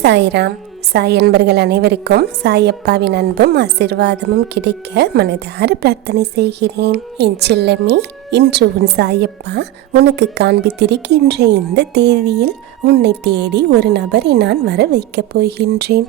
சாய்ராம். சாய் அன்பர்கள் அனைவருக்கும் சாயப்பாவின் அன்பும் ஆசீர்வாதமும் கிடைக்க மனதார பிரார்த்தனை செய்கிறேன். என் செல்லமே, இன்று உன் சாயப்பா உனக்கு காண்பித்திருக்கின்ற இந்த தேதியில் உன்னை தேடி ஒரு நபரை நான் வர வைக்கப் போகின்றேன்.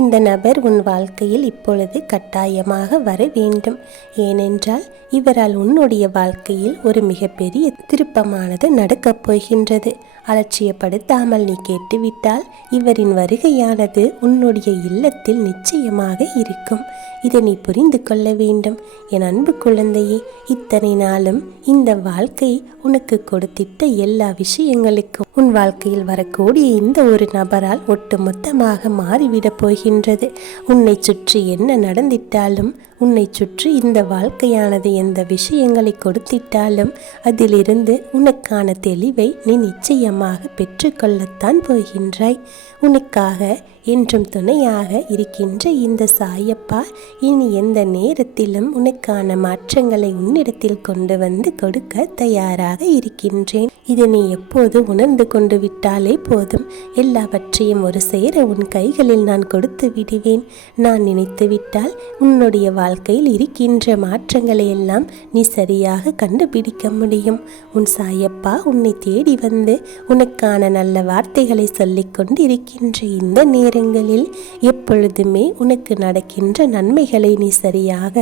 இந்த நபர் உன் வாழ்க்கையில் இப்பொழுது கட்டாயமாக வர வேண்டும். ஏனென்றால் இவரால் உன்னுடைய வாழ்க்கையில் ஒரு மிகப்பெரிய திருப்பமானது நடக்கப் போகின்றது. அலட்சியப்படுத்தாமல் நீ கேட்டுவிட்டால் இவரின் வருகையானது உன்னுடைய இல்லத்தில் நிச்சயமாக இருக்கும். இதை நீ புரிந்து கொள்ள வேண்டும். என் அன்பு குழந்தையே, இத்தனை நாளும் இந்த வாழ்க்கை உனக்கு கொடுத்திட்ட எல்லா விஷயங்களுக்கும் உன் வாழ்க்கையில் வரக்கூடிய இந்த ஒரு நபரால் ஒட்டுமொத்தமாக மாறிவிடப் போகின்றது. உன்னை சுற்றி என்ன நடந்திட்டாலும், உன்னை சுற்றி இந்த வாழ்க்கையானது எந்த விஷயங்களை கொடுத்திட்டாலும் அதிலிருந்து உனக்கான தெளிவை நீ நிச்சயமாக பெற்றுக்கொள்ளத்தான் போகின்றாய். உனக்காக என்றும் துணையாக இருக்கின்ற இந்த சாயப்பா இனி எந்த நேரத்திலும் உனக்கான மாற்றங்களை உன்னிடத்தில் கொண்டு வந்து கொடுக்க தயாராக இருக்கின்றேன். இதை நீ எப்போது உணர்ந்து கொண்டு விட்டாலே போதும். எல்லாவற்றையும் ஒரு சேர உன் கைகளில் நான் கொடுத்து விடுவேன். நான் நினைத்து விட்டால் உன்னுடைய வாழ்க்கையில் இருக்கின்ற மாற்றங்களை எல்லாம் நீ சரியாக கண்டுபிடிக்க முடியும். உன் சாயப்பா உன்னை தேடி வந்து உனக்கான நல்ல வார்த்தைகளை சொல்லிக் கொண்டு இருக்கின்ற இந்த நேரங்களில் எப்பொழுதுமே உனக்கு நடக்கின்ற நன்மைகளை நீ சரியாக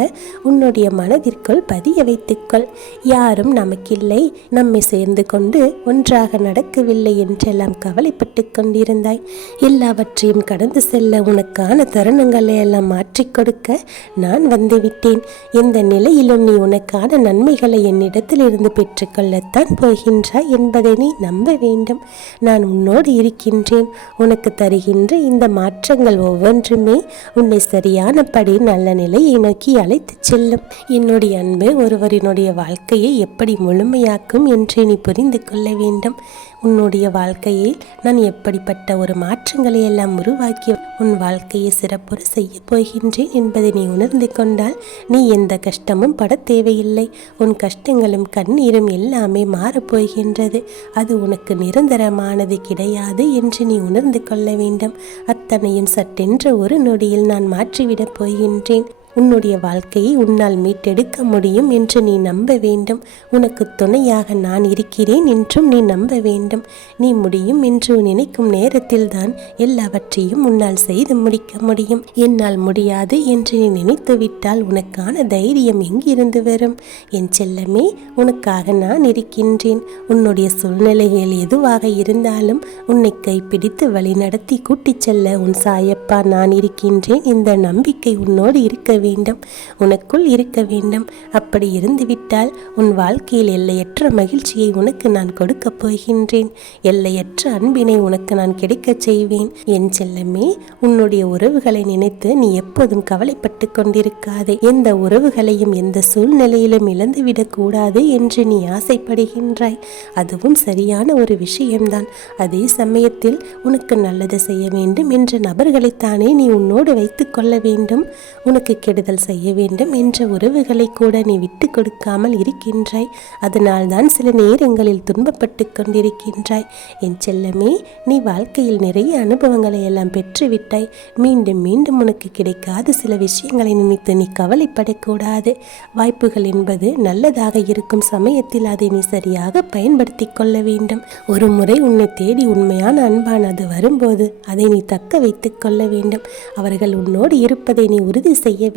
உன்னுடைய மனதிற்குள் பதிய வைத்துக்கொள். யாரும் நமக்கில்லை, நம்மை சேர்ந்து கொண்டு ஒன்றாக நடக்கவில்லை என்றெல்லாம் கவலைப்பட்டு கொண்டிருந்தாய். எல்லாவற்றையும் கடந்து செல்ல உனக்கான தருணங்களை எல்லாம் மாற்றிக் கொடுக்க நான் வந்துவிட்டேன். எந்த நிலையிலும் நீ உனக்கான நன்மைகளை என்னிடத்தில் இருந்து பெற்றுக்கொள்ளத்தான் போகின்றாய் என்பதை நீ நம்ப வேண்டும். நான் உன்னோடு இருக்கின்றேன். உனக்கு தருகின்ற இந்த மாற்றங்கள் ஒவ்வொன்றுமே உன்னை சரியானபடி நல்ல நிலையை நோக்கி அழைத்து செல்லும். என்னுடைய அன்பு ஒருவரினுடைய வாழ்க்கையை எப்படி முழுமையாக்கும் என்று நீ புரிந்து கொள்ள வேண்டும். உன்னுடைய வாழ்க்கையில் நான் எப்படிப்பட்ட ஒரு மாற்றங்களை எல்லாம் உருவாக்கி உன் வாழ்க்கையை சிறப்புற செய்ய போகின்றேன் என்பதை நீ உணர்ந்து கொண்டால் நீ எந்த கஷ்டமும் பட தேவையில்லை. உன் கஷ்டங்களும் கண்ணீரும் எல்லாமே மாறப்போகின்றது. அது உனக்கு நிரந்தரமானது கிடையாது என்று நீ உணர்ந்து கொள்ள வேண்டும். அத்தனையும் சட்டென்ற ஒரு நொடியில் நான் மாற்றிவிடப் போகின்றேன். உன்னுடைய வாழ்க்கையை உன்னால் மீட்டெடுக்க முடியும் என்று நீ நம்ப வேண்டும். உனக்கு துணையாக நான் இருக்கிறேன் என்றும் நீ நம்ப வேண்டும். நீ முடியும் என்று நினைக்கும் நேரத்தில் தான் எல்லாவற்றையும் உன்னால் செய்து முடிக்க முடியும். என்னால் முடியாது என்று நீ நினைத்து விட்டால் உனக்கான தைரியம் எங்கிருந்து வரும்? என் செல்லமே, உனக்காக நான் இருக்கின்றேன். உன்னுடைய சூழ்நிலைகள் எதுவாக இருந்தாலும் உன்னை கைப்பிடித்து வழி நடத்தி கூட்டிச் செல்ல உன் சாயப்பா நான் இருக்கின்றேன். இந்த நம்பிக்கை உன்னோடு இருக்க வேண்டும், உனக்குள் இருக்க வேண்டும். அப்படி இருந்துவிட்டால் உன் வாழ்க்கையில் எல்லையற்ற மகிழ்ச்சியை உனக்கு நான் கொடுக்க போகின்றேன். எல்லையற்ற அன்பினை உனக்கு நான் கிடைக்கச் செய்வேன். என் செல்லமே, உன்னுடைய உறவுகளை நினைத்து நீ எப்போதும் கவலைப்பட்டு கொண்டிருக்காதே. எந்த உறவுகளையும் எந்த சூழ்நிலையிலும் இழந்துவிடக் கூடாது என்று நீ ஆசைப்படுகின்றாய். அதுவும் சரியான ஒரு விஷயம்தான். அதே சமயத்தில் உனக்கு நல்லது செய்ய வேண்டும் என்ற நபர்களைத்தானே நீ உன்னோடு வைத்துக் கொள்ள வேண்டும். உனக்கு கெடுதல் செய்ய வேண்டும் என்ற உறவுகளை கூட நீ விட்டு கொடுக்காமல் இருக்கின்றாய். அதனால் தான் சில நேரங்களில் துன்பப்பட்டு கொண்டிருக்கின்றாய். என் செல்லமே, நீ வாழ்க்கையில் நிறைய அனுபவங்களை எல்லாம் பெற்றுவிட்டாய். மீண்டும் மீண்டும் உனக்கு கிடைக்காத சில விஷயங்களை நினைத்து நீ கவலைப்படக்கூடாது. வாய்ப்புகள் என்பது நல்லதாக இருக்கும் சமயத்தில் அதை நீ சரியாக பயன்படுத்தி கொள்ள வேண்டும். ஒரு முறை உன்னை தேடி உண்மையான அன்பானது வரும்போது அதை நீ தக்க வைத்துக் கொள்ள வேண்டும். அவர்கள் உன்னோடு இருப்பதை நீ உறுதி செய்ய வேண்டும்.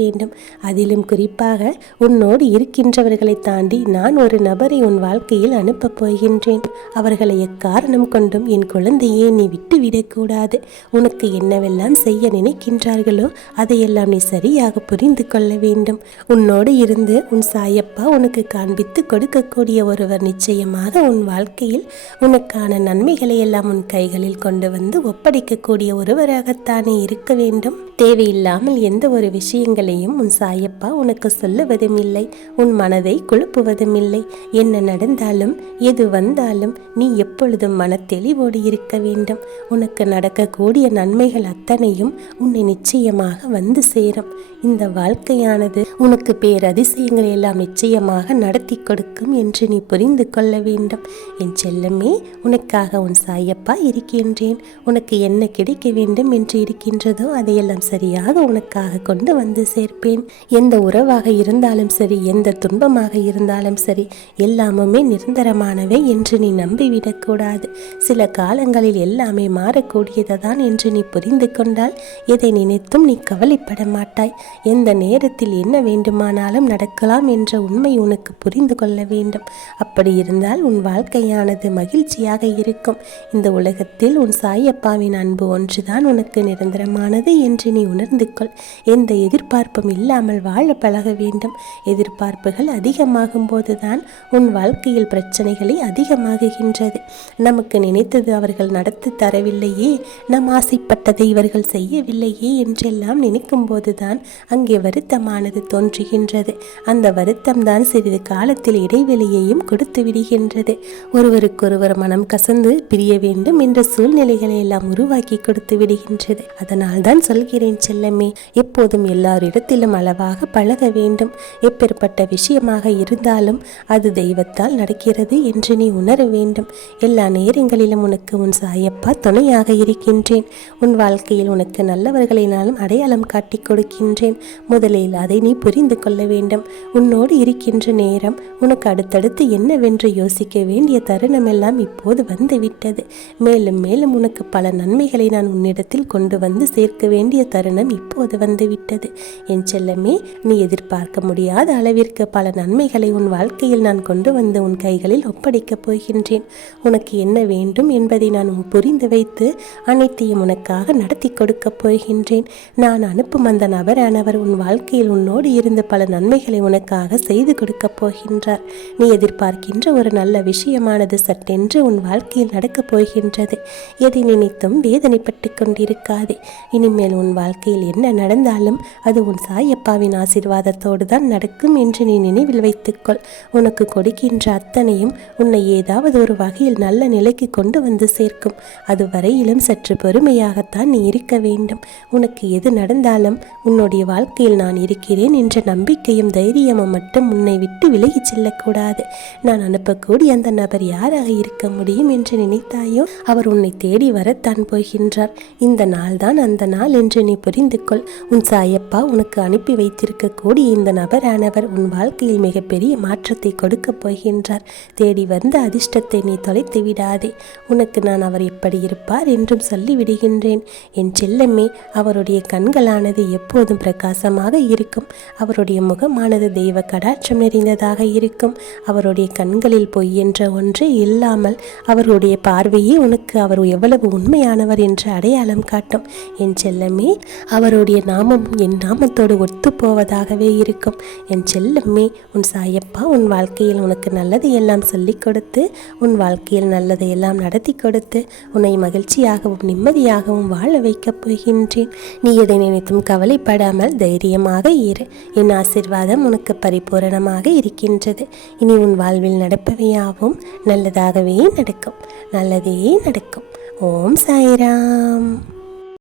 அதிலும் குறிப்பாக உன்னோடு இருக்கின்றவர்களை தாண்டி நான் ஒரு நபரை உன் வாழ்க்கையில் அனுப்பப் போகின்றேன். அவர்களை எக்காரணம் கொண்டும் என் குழந்தையே நீ விட்டுவிடக்கூடாது. உனக்கு என்னவெல்லாம் செய்ய நினைக்கின்றார்களோ அதையெல்லாம் நீ சரியாக புரிந்து கொள்ள வேண்டும். உன்னோடு இருந்து உன் சாயப்பா உனக்கு காண்பித்து கொடுக்கக்கூடிய ஒருவர் நிச்சயமாக உன் வாழ்க்கையில் உனக்கான நன்மைகளை எல்லாம் உன் கைகளில் கொண்டு வந்து ஒப்படைக்கக்கூடிய ஒருவராகத்தானே இருக்க வேண்டும். தேவையில்லாமல் எந்த ஒரு விஷயங்களையும் உன் சாயப்பா உனக்கு சொல்லுவதும் இல்லை, உன் மனதை குழப்புவதும் இல்லை. என்ன நடந்தாலும் எது வந்தாலும் நீ எப்பொழுதும் மன தெளிவோடு இருக்க வேண்டும். உனக்கு நடக்கக்கூடிய நன்மைகள் அத்தனையும் உன்னை நிச்சயமாக வந்து சேரும். இந்த வாழ்க்கையானது உனக்கு பேரதிசயங்களை எல்லாம் நிச்சயமாக நடத்தி கொடுக்கும் என்று நீ புரிந்து கொள்ள வேண்டும். என் செல்லமே, உனக்காக உன் சாயப்பா இருக்கின்றேன். உனக்கு என்ன கிடைக்க வேண்டும் என்று இருக்கின்றதோ அதையெல்லாம் சரியாக உனக்காக கொண்டு வந்து சேர்ப்பேன். எந்த உறவாக இருந்தாலும் சரி, எந்த துன்பமாக இருந்தாலும் சரி, எல்லாமுமே நிரந்தரமானவை என்று நீ நம்பிவிடக்கூடாது. சில காலங்களில் எல்லாமே மாறக்கூடியதுதான் என்று நீ புரிந்து கொண்டால் எதை நினைத்தும் நீ கவலைப்பட மாட்டாய். எந்த நேரத்தில் என்ன வேண்டுமானாலும் நடக்கலாம் என்ற உண்மை உனக்கு புரிந்து கொள்ள வேண்டும். அப்படி இருந்தால் உன் வாழ்க்கையானது மகிழ்ச்சியாக இருக்கும். இந்த உலகத்தில் உன் சாயப்பாவின் அன்பு ஒன்றுதான் உனக்கு நிரந்தரமானது என்று நீ உணர்ந்து கொள். எந்த எதிர்பார்ப்பும் இல்லாமல் வாழ பழக வேண்டும். எதிர்பார்ப்புகள் அதிகமாகும் போதுதான் உன் வாழ்க்கையில் பிரச்சனைகளை அதிகமாகுகின்றது. நமக்கு நினைத்தது அவர்கள் நடத்தி தரவில்லையே, நம் ஆசைப்பட்டதை இவர்கள் செய்யவில்லையே என்றெல்லாம் நினைக்கும் போதுதான் அங்கே வருத்தமானது தோன்றுகின்றது. அந்த வருத்தம் தான் சிறிது காலத்தில் இடைவெளியையும் கொடுத்து விடுகின்றது. ஒருவருக்கொருவர் மனம் கசந்து பிரிய வேண்டும் என்ற சூழ்நிலைகளை எல்லாம் உருவாக்கி கொடுத்து விடுகின்றது. அதனால் தான் சொல்கிறேன் செல்லமே, எப்போதும் எல்லாரிடத்திலும் அளவாக பழக வேண்டும். எப்பேற்பட்ட விஷயமாக இருந்தாலும் அது தெய்வத்தால் நடக்கிறது என்று நீ உணர வேண்டும். எல்லா நேரங்களிலும் உனக்கு உன் சாயப்பா துணையாக இருக்கின்றேன். உன் வாழ்க்கையில் உனக்கு நல்லவர்களை நானும் அடையாளம் காட்டி கொடுக்கின்றேன். முதலில் அதை நீ புரிந்து கொள்ள வேண்டும். உன்னோடு இருக்கின்ற நேரம் உனக்கு அடுத்தடுத்து என்னவென்று யோசிக்க வேண்டிய தருணமெல்லாம் இப்போது வந்துவிட்டது. மேலும் மேலும் உனக்கு பல நன்மைகளை நான் உன்னிடத்தில் கொண்டு வந்து சேர்க்க வேண்டிய தருணம் இப்போது வந்துவிட்டது. என் செல்லமே, நீ எதிர்பார்க்க முடியாத அளவிற்கு பல நன்மைகளை உன் வாழ்க்கையில் நான் கொண்டு வந்து உன் கைகளில் ஒப்படைக்கப் போகின்றேன். உனக்கு என்ன வேண்டும் என்பதை நான் புரிந்து வைத்து அனைத்தையும் உனக்காக நடத்தி கொடுக்கப் போகின்றேன். நான் அனுப்பும் அந்த நபரானவர் உன் வாழ்க்கையில் உன்னோடு இருந்த பல நன்மைகளை உனக்காக செய்து கொடுக்கப் போகின்றார். நீ எதிர்பார்க்கின்ற ஒரு நல்ல விஷயமானது சட்டென்று உன் வாழ்க்கையில் நடக்கப் போகின்றது. எதை நினைத்தும் வேதனைப்பட்டு கொண்டிருக்காதே. இனிமேல் உன் வாழ்க்கையில் என்ன நடந்தாலும் அது உன் சாயப்பாவின் ஆசீர்வாதத்தோடு தான் நடக்கும் என்று நீ நினைவில் வைத்துக்கொள். உனக்கு கொடுக்கின்ற அத்தனையும் உன்னை ஏதாவது ஒரு வகையில் நல்ல நிலைக்கு கொண்டு வந்து சேர்க்கும். அது வரையிலும் சற்று பொறுமையாகத்தான் நீ இருக்க வேண்டும். உனக்கு எது நடந்தாலும் உன்னுடைய வாழ்க்கையில் நான் இருக்கிறேன் என்ற நம்பிக்கையும் தைரியமும் மட்டும் உன்னை விட்டு விலகிச் செல்லக்கூடாது. நான் அனுப்பக்கூடிய அந்த நபர் யாராக இருக்க முடியும் என்று நினைத்தாயோ அவர் உன்னை தேடி வரத்தான் போகின்றார். இந்த நாள் தான் அந்த நாள் என்று நீ புரிந்து கொள். உன் சாயப்பா உனக்கு அனுப்பி வைத்திருக்கக்கூடிய இந்த நபரானவர் உன் வாழ்க்கையில் மிகப்பெரிய மாற்றத்தை கொடுக்கப் போகின்றார். தேடி வந்த அதிர்ஷ்டத்தை நீ தொலைத்து விடாதே. உனக்கு நான் அவர் எப்படி இருப்பார் என்றும் சொல்லிவிடுகின்றேன். என் செல்லமே, அவருடைய கண்களானது எப்போதும் பிரகாசமாக இருக்கும். அவருடைய முகமானது தெய்வ கடாட்சம் நிறைந்ததாக இருக்கும். அவருடைய கண்களில் பொய் என்ற ஒன்றே இல்லாமல் அவருடைய பார்வையே உனக்கு அவர் எவ்வளவு உண்மையானவர் என்று அடையாளம் காட்டும். என் செல்லமே, அவருடைய நாமம் என் நாமத்தோடு ஒத்து போவதாகவே இருக்கும். என் செல்லமே, உன் சாயப்பா உன் வாழ்க்கையில் உனக்கு நல்லதை எல்லாம் சொல்லிக் கொடுத்து உன் வாழ்க்கையில் நல்லதை எல்லாம் நடத்தி கொடுத்து உன்னை மகிழ்ச்சியாகவும் நிம்மதியாகவும் வாழ வைக்கப் போகின்றேன். நீ எதை நினைத்தும் கவலைப்படாமல் தைரியமாக இரு. என் ஆசீர்வாதம் உனக்கு பரிபூரணமாக இருக்கின்றது. இனி உன் வாழ்வில் நடப்பவையாவும் நல்லதாகவே நடக்கும். நல்லதே நடக்கும். ஓம் சாய்ராம்.